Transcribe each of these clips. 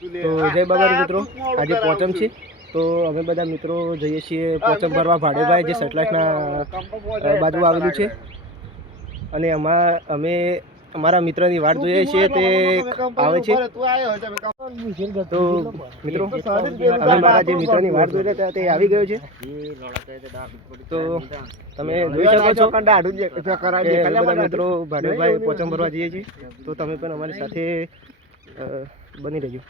તો જય બાબા મિત્રો, આજે પોચમ છે તો અમે બધા મિત્રો જઈએ છીએ પોચમ ભરવા ભાડેભાઈ જે સટલાસના બાજુ આવેલું છે અને અમે અમારા મિત્રની વાટ જોઈએ છીએ તે આવે છે. તો મિત્રો અમે મારા જે મિત્રની વાટ જોઈ રહ્યા તે આવી ગયો છે. તો તમે જોઈ શકો છો બધા મિત્રો ભાડેભાઈ પોચમ ભરવા જઈએ છીએ તો તમે પણ અમારી સાથે બની રહેજો.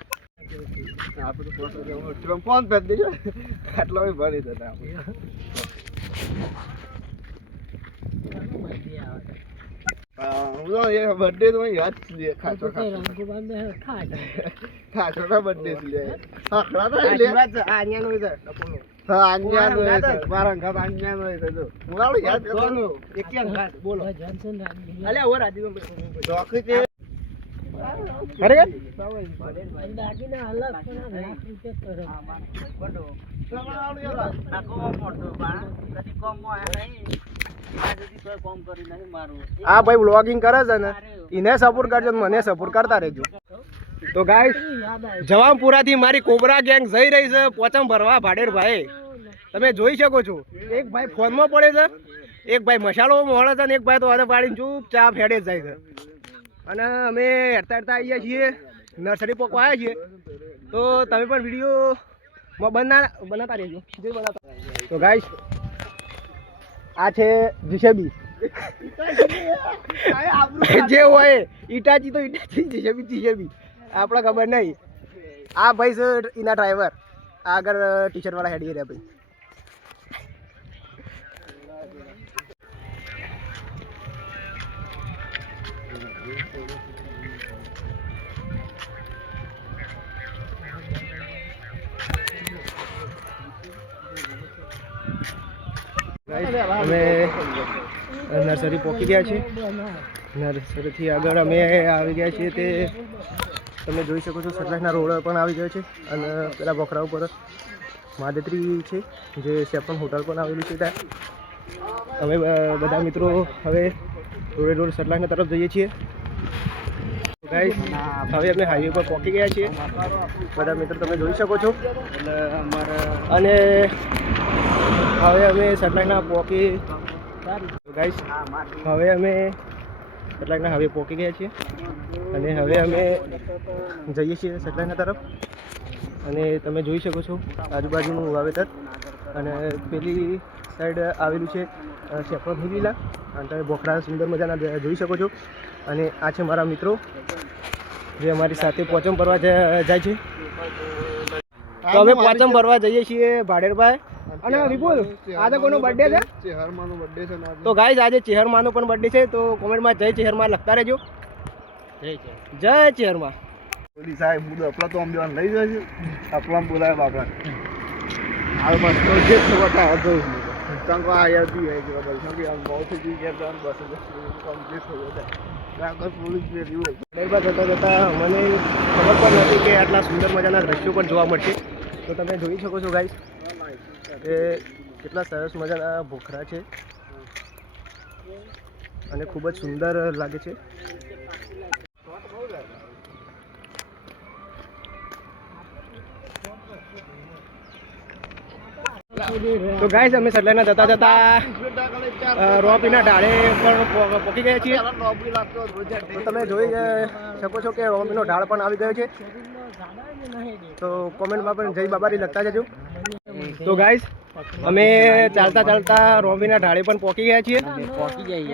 ફોન કરી દેજો આટલો ભરી દેતા બર્થડે તો યાદ છે ખાચો ખાચો ના બર્થડે છે આખડા તો લે આન્યા નો છે હા આન્યા નો છે મારા ઘર આન્યા નો છે જો મુલાલો યાદ કરવાનો એક ઘાટ બોલો અલે ઓર આજી જોખી છે અરે દાગીના અલગ પણ લાખ રૂપિયા કરો હા ભાઈ વ્લોગિંગ કરે છે ને એને સપોર્ટ કરજો મને સપોર્ટ કરતા રહેજો. તો ગાઈસ જવામપુરાથી મારી કોબરા ગેંગ જઈ રહી છે પોચમ ભરવા ભાડેરભાઈ. તમે જોઈ શકો છો એક ભાઈ ફોનમાં પડે છે, એક ભાઈ મસાલો મોળે છે અને એક ભાઈ તો હાથે પાડીને ચૂપચાપ હેડે જ જાય છે. અને અમે હેરતા હેરતા આવીએ છીએ નર્સરી પોકવા આવ્યા છીએ તો તમે પણ વિડીયોમાં બનાવતા રહેજો. તો ગાઈસ આ છે જીસેબી જે હોય ઈટાચી તો ઈટાચી જીસેબી આપણે ખબર નહીં. આ ભાઈ છે એના ડ્રાઈવર, આગળ ટી-શર્ટ વાળા હેડી રહ્યા ભાઈ. અમે નર્સરી પહોંચી ગયા છીએ. નર્સરીથી આગળ અમે આવી ગયા છીએ તે તમે જોઈ શકો છો. સટલાસના રોડ પણ આવી ગયો છે અને પેલા બોખરા ઉપર માધેત્રી છે જે સેપન હોટલ પણ આવેલું છે. ત્યાં અમે બધા મિત્રો હવે રોડે સટલાસના તરફ જઈએ છીએ. ગાઈસ હવે અમે હાઈવે પર પહોંચી ગયા છીએ બધા મિત્રો, તમે જોઈ શકો છો. અને હવે અમે સટલાસના ગાઈસ હવે અમે સટલાસના હવે પહોંચી ગયા છીએ અને હવે અમે જઈએ છીએ સટલાસના તરફ. અને તમે જોઈ શકો છો આજુબાજુનું વાવેતર અને પેલી સાઈડ આવેલું છે સેફ્રોન હિલીલા અને તમે બોખરા સુંદર મજાના જોઈ શકો છો. અને આ છે મારા મિત્રો જે અમારી સાથે પોચમ ભરવા જાય છે. તો અમે પોચમ ભરવા જઈએ છીએ ભાડેરભાઈ. અને વિપુલ આજે કોનો બર્થડે છે? ચેહરમાનો બર્થડે છે. તો ગાઈસ આજે ચેહરમાનો પણ બર્થડે છે તો કોમેન્ટમાં જય ચેહરમાં લખતા રહેજો. જય ચેહરમાં. ઓલી સાહેબ હું આપલા તો અમ દેવાન લઈ જાય છે આપલા બોલાય બાપા આ બસ તો જે છોટા હતો તંકો આ યાર બી હે કે બસ કે આ બહુ થી કે બસ કમ્પ્લીટ થયો છે. આગળ પોલીસ ને રીવ ડેબા જતા મને ખબર પણ નથી કે આટલા સુંદર મજાના દ્રશ્યો પણ જોવા મળશે. તો તમે જોઈ શકો છો ગાઈસ કે કેટલા સરસ મજાના ભોખરા છે અને ખૂબ જ સુંદર લાગે છે. તો ગાઈસ અમે સટલાસના જતા રોપીના ઢાળે પણ પહોંચી ગયા છીએ. તો તમે જોઈ શકો છો કે રોપીનો ઢાળ પણ આવી ગયો છે. તો કોમેન્ટમાં પણ જય બાબારી લખતા જજો. તો ગાઈસ અમે ચાલતા ચાલતા રોપીના ઢાળે પણ પહોંચી ગયા છીએ.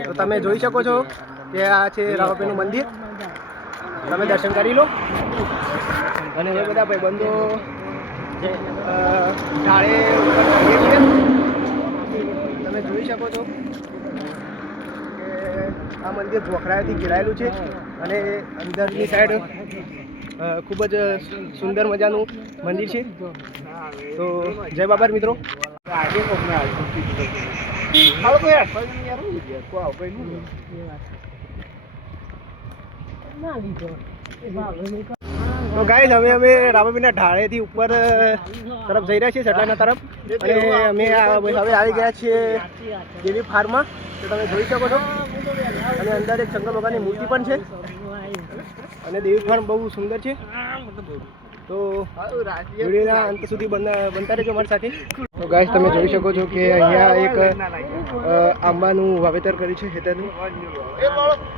તો તમે જોઈ શકો છો કે આ છે રામાપીરનું મંદિર, તમે દર્શન કરી લો. અને એ બધા ભાઈબંધો ઢાળે તમે જોઈ શકો છો કે આ મંદિર ભોખરાથી ઘેરાયેલું છે અને અંદરની સાઈડ ખૂબ જ સુંદર મજાનું મંદિર છે. તો જય બાબર મિત્રો. તો ગાઈસ હવે અમે રામાપીરના ઢાળેથી ઉપર તરફ જઈ રહ્યા છીએ સટલાસના તરફ. અને અમે હવે આવી ગયા છીએ દેવી ફાર્મમાં. તો તમે જોઈ શકો છો અને અંદર એક શંકર ભગવાનની મૂર્તિ પણ છે અને દેવી ફાર્મ બહુ સુંદર છે. તો વિડીયોના અંત સુધી બનતા રહેજો અમારી સાથે. તો ગાઈસ તમે જોઈ શકો છો કે અહીંયા એક આંબાનું વાવેતર કર્યું છે ખેતરનું.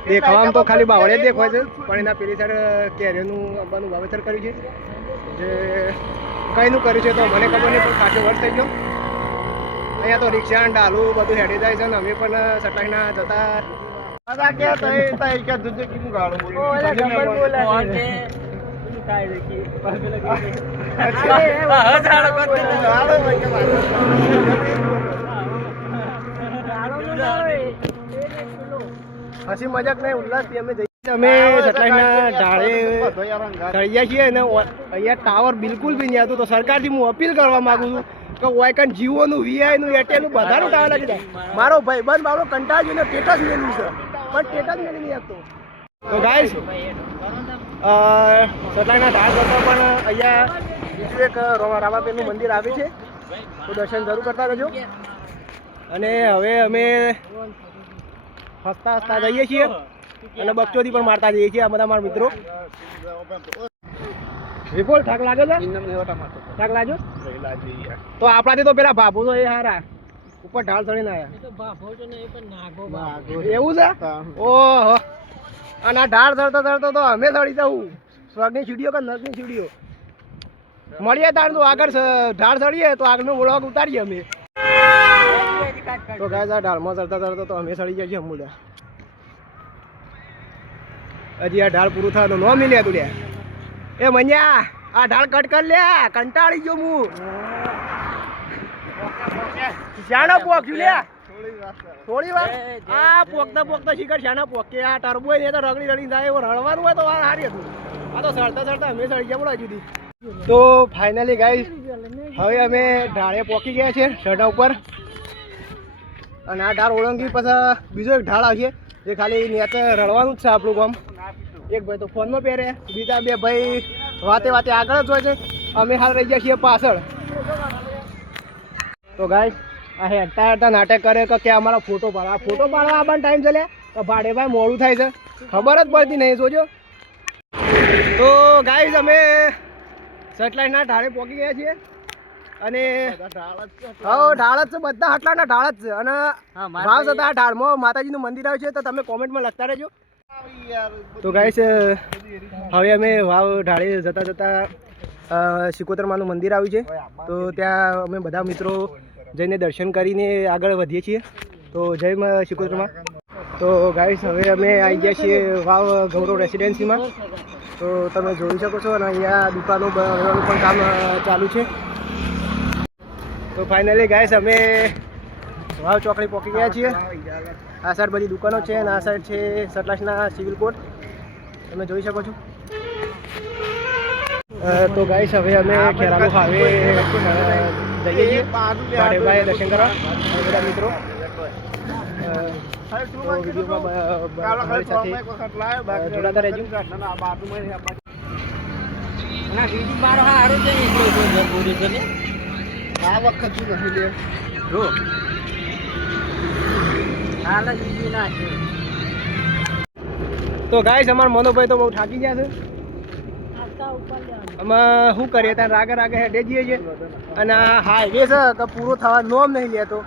દેખાવામાં તો ખાલી બાવળે જ દેખાય છે, પણ એના પેલી સાઈડ કેરીનું આંબાનું વાવેતર કર્યું છે, જે કઈનું કર્યું છે તો મને ખબર નહીં, પણ ખાસો વર્ષ થઈ ગયો. અહીંયા તો રિક્ષા ડાલું બધું હેડી જાય છે ને અમે પણ સટલાઈના જતા હસી મજાક નહીં, ઉલ્લાસથી અમે જઈએ. અમે સટલાઈના ઢાળે ચડ્યા છીએ અને અહીંયા ટાવર બિલકુલ બી નહીં આવતું. તો સરકારથી હું અપીલ કરવા માંગુ છું કે વાયકન જીઓનું, વીઆઈનું, એરટેલનું બધાનું ટાવર લાગી જાય. મારો ભાઈબંધ બાબલો કંટાળ્યો સ્ટેટસ મેળવ્યું છે, પણ સ્ટેટસ મેળવી નહીં આપતો. તો ગાઈસ સટલાઈના ઢાળ કરતા પણ અહીંયા બીજું એક રામાપીરનું મંદિર આવ્યું છે, તો દર્શન જરૂર કરતા રહેજો. અને હવે અમે હસતા હસતા જઈએ છીએ અને બચ્ચોથી પણ મારતા જઈએ છીએ આ બધા મારા મિત્રો. વિપુલ થાક લાગે છે? થાક લાગ્યો? તો આપણાથી તો પેલા ભાભુ તો એ હારા ઉપર ઢાળ ચડીને આવ્યા. એવું છે? ઓહો. અને આ ઢાળ ચડતો ચડતો તો અમે ચડી જવું. સ્વર્ગની સીડીઓ કે નર્કની સીડીઓ મળીએ તાર તો આગળ ઢાળ ચડીએ તો આગળનો વ્લોગ ઉતારીએ અમે. તો ગાઈસ આ ઢાળમાં ચડતા ચડતા તો અમે ચડી ગયા છીએ અમૂલ્યા. હજી આ ઢાળ પૂરું થવાનું ન મિલે તું લે. એ મન્યા આ ઢાળ કટ કર લે, કંટાળી ગયો હું. શાનો પોક્યું લે? થોડી વાર આ પોકતા પોકતા શીખર શાના પોકે. આ ટર્બો ને તો રગડી રડી જાય, એવો રડવાનું હોય તો વાર સારી હતું. આ તો સડતા સડતા અમે સડી ગયા બોલા જુદી. તો ફાઇનલી ગાઈસ હવે અમે ઢાળે પોકી ગયા છે શર્ટ ઉપર. અને આ ઢાળ ઓળંગી પછી બીજો એક ઢાળ આવશે જે ખાલી નેચે રડવાનું જ છે આપણું કામ. એક ભાઈ તો ફોનમાં પહેરે, બીજા બે ભાઈ વાતે વાતે આગળ જ હોય છે, અમે હાલ રહી ગયા છીએ પાછળ. તો ગાઈસ આ હેડતા હેડતા નાટક કરે કે અમારા ફોટો પાડવા આવવાનો ટાઈમ ચાલે તો ભાડે ભાઈ મોડું થાય છે, ખબર જ પડતી નહીં. જોજો. તો ગાઈસ અમે સેટેલાઇટના ઢાળે પહોંચી ગયા છીએ અને હા ઢાળ જ છે, બધા આટલાના ઢાળ જ છે. અને ભાવ છતાં આ ઢાળમાં માતાજીનું મંદિર આવ્યું છે તો તમે કોમેન્ટમાં લખતા રહેજો. તો ગાઈસ હવે અમે વાવ ઢાળે જતા જતા શિકોતરમાનું મંદિર આવ્યું છે, તો ત્યાં અમે બધા મિત્રો જઈને દર્શન કરીને આગળ વધીએ છીએ. તો જય શિકોતરમાં. તો ગાઈસ હવે અમે આવી ગયા છીએ વાવ ગૌરવ રેસિડેન્સીમાં. તો તમે જોઈ શકો છો અને અહીંયા દુકાનો બનાવવાનું પણ કામ ચાલુ છે. તો ફાઇનલી ગાઈસ અમે વાવ ચોકડી પહોંચી ગયા છીએ. આ સાઈડ બધી દુકાનો છે અને આ સાઈડ છે સટલાસના સિવિલ કોર્ટ, તમે જોઈ શકો છો. તો ગાઈસ હવે અમે ખેરાલુ હાઈવે જઈએ છીએ ભાડેભાઈ દર્શન કરવા બધા મિત્રો. તો વિડીયોમાં મારી સાથે જોડાતા રહેજો. આ વખત શું નથી લે જો તો ગાઈસ અમારા મનોભાઈ તો બહુ થાકી ગયા છે. અમે શું કરીએ ત્યાં રાગે રાગે હેડે જઈએ છીએ અને આ હાઈવે છે કે પૂરો થવા નોમ નહીં લેતો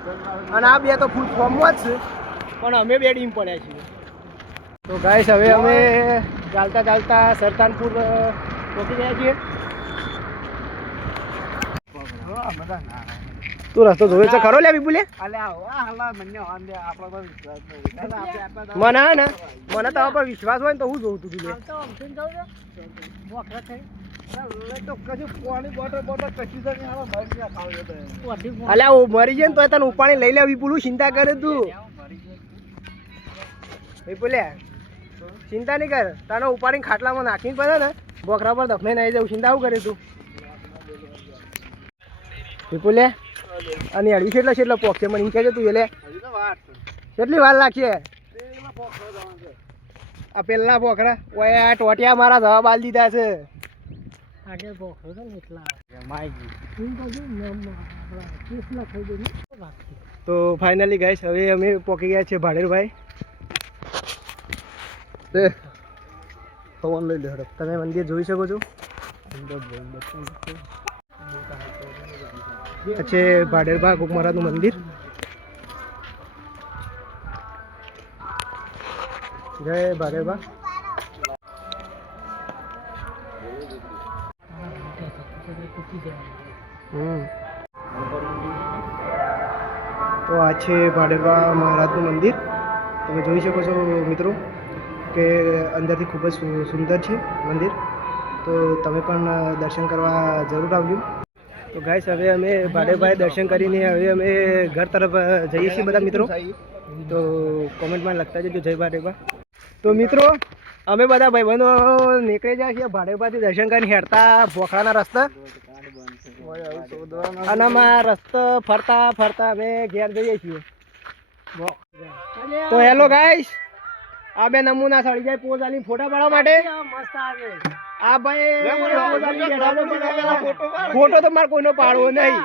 અને આ બે તો ફૂલ ફોર્મમાં જ છે, પણ અમે બે ડીમ પડ્યા છીએ. તો ગાઈસ હવે અમે ચાલતા ચાલતા સરતાનપુર પહોંચી ગયા છીએ. તું રસ્તો જોયો છે ખરો લે વિપુલે? મને ને મને તમારા પર વિશ્વાસ હોય ને તો હું જોઉં તું અલ્યા મરી જાય ને તો તને ઉપાડી લઈ લે વિપુલ, ચિંતા કરે તું વિપુલે, ચિંતા નહીં કર. તને ઉપાડીને ખાટલામાં નાખીને પડે ને બોખરા પર દફને નહીં જવું, ચિંતા શું કરે તું વિપુલે? અને અડવી કેટલો પોક છે મને કહેજો તું. એટલે કેટલી વાર લાગશે આ પેલા પોખરા? ઓય આ ટોટિયા મારા જવાબ આલી દીધા છે. તો ફાઇનલી ગાઈસ હવે અમે પહોંચી ગયા છીએ ભાડેરભાઈ. તમે મંદિર જોઈ શકો છો. આ છે ભાડેરબા ગોગ મહારાજનું મંદિર. જય ભાડેરબા. તો આ છે ભાડેરબા મહારાજનું મંદિર. તમે જોઈ શકો છો મિત્રો કે અંદરથી ખૂબ જ સુંદર છે મંદિર. તો તમે પણ દર્શન કરવા જરૂર આવજો. તો ગાઈસ હવે અમે ભાડેરબાએ દર્શન કરીને હવે અમે ઘર તરફ જઈએ છીએ બધા મિત્રો. તો કોમેન્ટમાં લખતા જજો જય ભાડેરબા. તો મિત્રો અમે બધા ભાઈબંધો નીકળી જાય છીએ ભાડેરબાથી દર્શન કરીને હેરતા ભોખરાના રસ્તા. અને આમાં રસ્તો ફરતા ફરતા અમે ઘેર જઈએ છીએ. તો હેલો ગાઈસ, આ બે નમૂના સળી જાય પોઝ આલી ફોટા પાડવા માટે. મસ્ત આવે. આ ભાઈ ફોટો તો મારે કોઈનો પાડવો નહીં.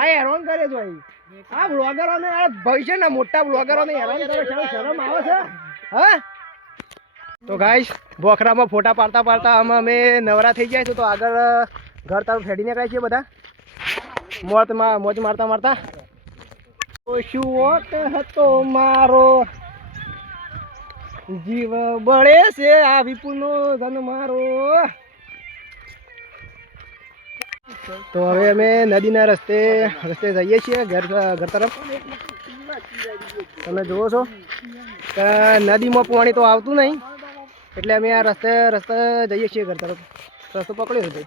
આ હેરાન કરે છે ભાઈ. આ બ્લોગરોને ભવિષ્યના મોટા બ્લોગરોને હેરાન કરે છે. શરમ આવે છે? હા. તો ગાઈસ ભોખરામાં ફોટા પાડતા પાડતા આમાં અમે નવરા થઈ જાય તો આગળ ઘર તરફ હેડી નીકળ્યા છીએ બધા મોજ મારતા મારતા. તો શું ઓટ હતો મારો, જીવ બળે છે આ વિપુલનો ધન મારો. તો હવે અમે નદીના રસ્તે જઈએ છીએ ઘર તરફ. તમે જુઓ છો કે નદીમાં પાણી તો આવતું નહીં એટલે અમે આ રસ્તે જઈએ છીએ ઘર તરફ. રસ્તો પકડ્યો હતો.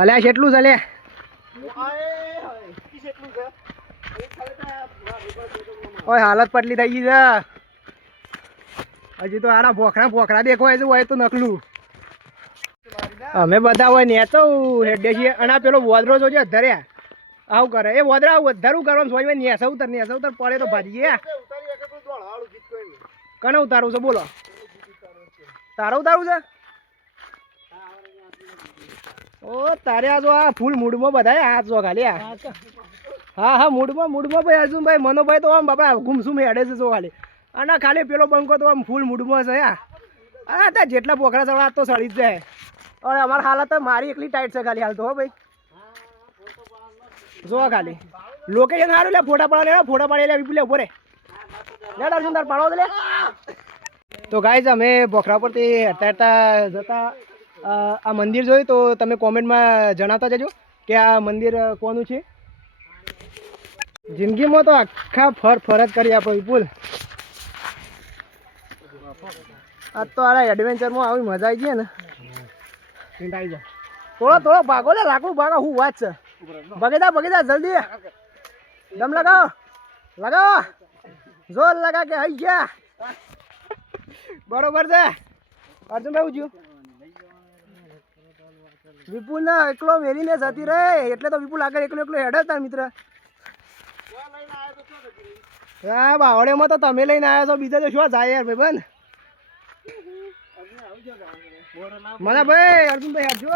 અલ્યા કેટલું છે લે? ઓય હાલત પટલી થઈ ગઈ છે. હજી તો આના ભોખરા દેખવાય છે હોય તો નકલું. અમે બધા હોય નેતો હેડે છીએ. અને આ પેલો વોદરો જોજો ધર્યા આવું કરે. એ વોદરા વધારું કરવાનું સોય નેસા ઉતર પડે તો ભાજી ગયા. કને ઉતારું છે બોલો? તારે ઉતારું છે? ઓ તારે આ જો આ ફૂલ મૂડમાં બધા આ જો ખાલી હા મૂડમાં ભાઈ અર્જુનભાઈ મનોભાઈ તો આમ બાપા ઘૂમસુમ હેડે છે જો ખાલી. અને ખાલી પેલો બંકો તો આમ ફૂલ મૂડમાં છે. હા ત્યાં જેટલા પોખરા ચડવા તો સળી જ જાય. અરે અમારી હાલત મારી એકલી ટાઈટ છે ખાલી હાલ તો. હો ભાઈ જો ખાલી લોકેશન સારું લે. ફોટા પાડે લે વિપુલ ઉભો રે લે અર્જુન તાર પાડો લે. તો ગાઈઝ અમે ભોખરા પરથી હેરતા જતા આ મંદિર જોયું તો તમે કોમેન્ટમાં જણાવતા જજો કે આ મંદિર કોનું છે. જિંદગીમાં તો આખા ફર જ કરી આપો વિપુલ. આ તો આ એડવેન્ચરમાં આવી મજા આવી ગઈ ને. થોડો ભાગો લે લાકડું ભાગો. હું વાત છે બગેદા જલ્દી દમ લગાવો જોર લગા કે હઈ ગયા. બરોબર છે અર્જુનભાઈ ઉજ્યું વિપુલ ને એકલો મેરીને જતી રહે એટલે તો વિપુલ આગળ એકલો હેડે તાર મિત્ર. હા બાવળેમાં તો તમે લઈને આવ્યા છો, બીજા તો શું જાય યાર ભાઈ બંધ. મને ભાઈ અર્જુનભાઈ હેડજો.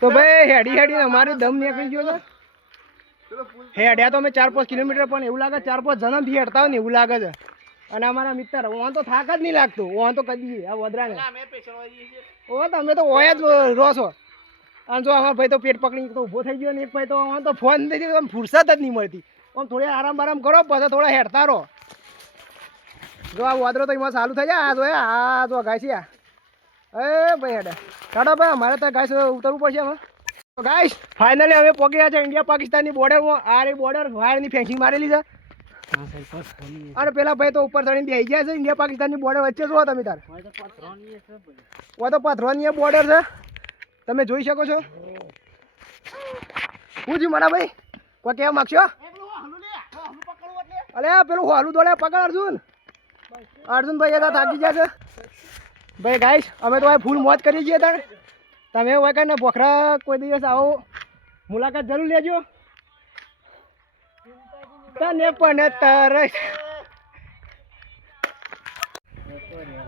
તો ભાઈ હેડી અમારે દમ નીકળી ગયો છે. હેડ્યા તો અમે 4-5 કિલોમીટર પણ એવું લાગે 4-5 જન્મથી હેડતા હોય ને એવું લાગે છે. અને અમારા મિત્ર ઓન તો થાક જ નહીં લાગતું. ઓન તો કદી આ વદરાને ઓ તમે તો ઓય જ રહો છો. અને જો અમારા ભાઈ તો પેટ પકડીને તો ઊભો થઈ ગયો ને એક ભાઈ તો આમ તો ફોન થઈ ગયો ફુરસત જ નહીં મળતી. આમ થોડી આરામ કરો પછી થોડા હેડતા રહો. જો આ વાદરો તો એમાં ચાલુ થઈ જાય. આ જો ગાય છે એ ભાઈ હેડે કાઢો ભાઈ. અમારે તો ગાય ઉતરવું પડશે હવે. તો ગાઈસ ફાઇનલી અમે પહોંચી ગયા છે ઇન્ડિયા પાકિસ્તાનની બોર્ડરમાં. આ રે બોર્ડર વાયરની ફેન્સિંગ મારેલી છે. અને પેલા ભાઈ તો ઉપર ચડીને બેસી ગયા છે. ઇન્ડિયા પાકિસ્તાનની બોર્ડર વચ્ચે જો તમે તાર તો પથરોની બોર્ડર છે તમે જોઈ શકો છો. શું જી મારા ભાઈ કોઈ કહેવા માગશો? અલે પેલું હાલું દોડે પકડ અર્જુનભાઈ એના થાકી ગયા છે ભાઈ. ગાઈસ અમે તો ફૂલ મોજ કરી છીએ તાર. તમે હોય કઈ ભોખરા કોઈ દિવસ આવો મુલાકાત જરૂર લેજો. તને પણ તરસ.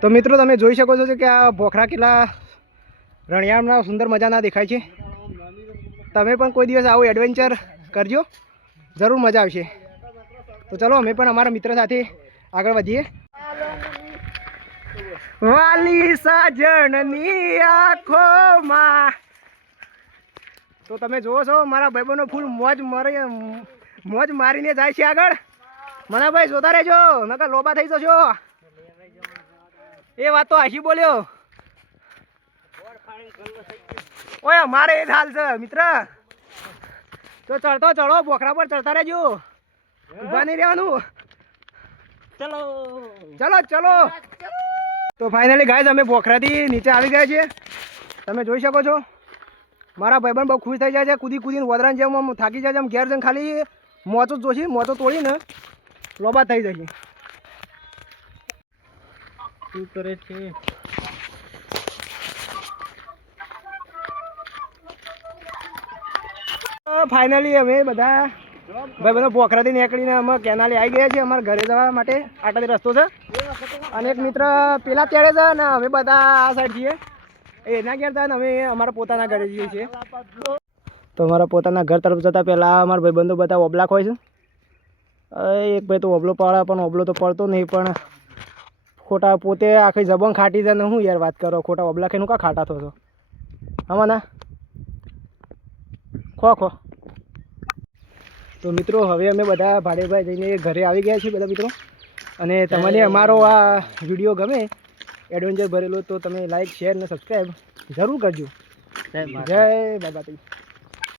તો મિત્રો તમે જોઈ શકો છો કે આ ભોખરા કેટલા રણિયામના સુંદર મજાના દેખાય છે. તમે પણ કોઈ દિવસ આવું એડવેન્ચર કરજો, જરૂર મજા આવશે. તો ચલો અમે પણ અમારા મિત્ર સાથે આગળ વધીએ. વાલી સાજણની આંખોમાં. તો તમે જોવો છો મારા ભાઈબંધો ફૂલ મોજ મારીને જાય છે આગળ. મને ભાઈ જોતા રહેજો નકર લોબા થઈ જશો. એ વાત તો આશી બોલ્યો. ઓય મારે એ જ હાલ છે મિત્ર. તો ચડો બોખરા પર ચડતા રહેજો. ઊભા નહીં રહેવાનું. ચલો. તો ફાઇનલી ગાઈઝ અમે બોખરાથી નીચે આવી ગયા છીએ. તમે જોઈ શકો છો મારા ભાઈબંધ બહુ ખુશ થઈ જાય છે. કૂદીને વદરાને જેમ આમ થાકી જાય છે. આમ ઘેર જઈને ખાલી મોચો જોશી મોચો તોડીને લોબા થઈ જશે. શું કરે છે? ફાઇનલી અમે બધા ભાઈબંધો બોખરાથી નીકળીને અમે કેનાલે આવી ગયા છીએ અમારા ઘરે જવા માટે. આટલાથી રસ્તો છે. અને એક મિત્ર પેલા તેડે છે ને અમે બધા આ સાઈડ છીએ. એના ઘેર થાય ને અમે અમારા પોતાના ઘરે જઈએ છીએ. તો અમારા પોતાના ઘર તરફ જતાં પહેલાં અમારા ભાઈબંધો બધા ઓબલાક હોય છે. એક ભાઈ તો ઓબલો પાડે પણ ઓબલો તો પડતો નહીં. પણ ખોટા પોતે આખી જબન ખાટી જાય ને હું યાર વાત કરો. ખોટા ઓબલા ખાઈને કાં ખાટા થશો આમાં ના ખો. તો મિત્રો હવે અમે બધા ભાડેભાઈ જઈને ઘરે આવી ગયા છીએ બધા મિત્રો. અને તમને અમારો આ વિડીયો ગમે એડવેન્ચર ભરેલો તો તમે લાઈક શેર અને સબસ્ક્રાઈબ જરૂર કરજો. જય બાબા.